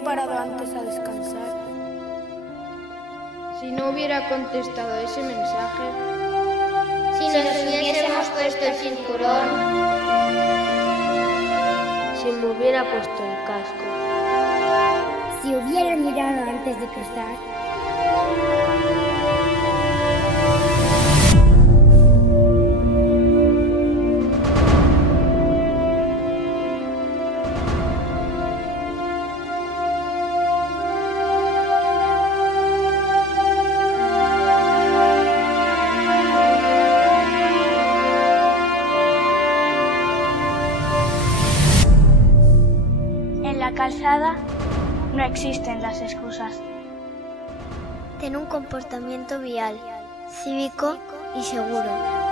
hubiera parado antes a descansar. Si no hubiera contestado ese mensaje. Si nos hubiésemos puesto el cinturón. Si me hubiera puesto el casco. Si hubiera mirado antes de cruzar. En la calzada no existen las excusas. Ten un comportamiento vial, cívico y seguro.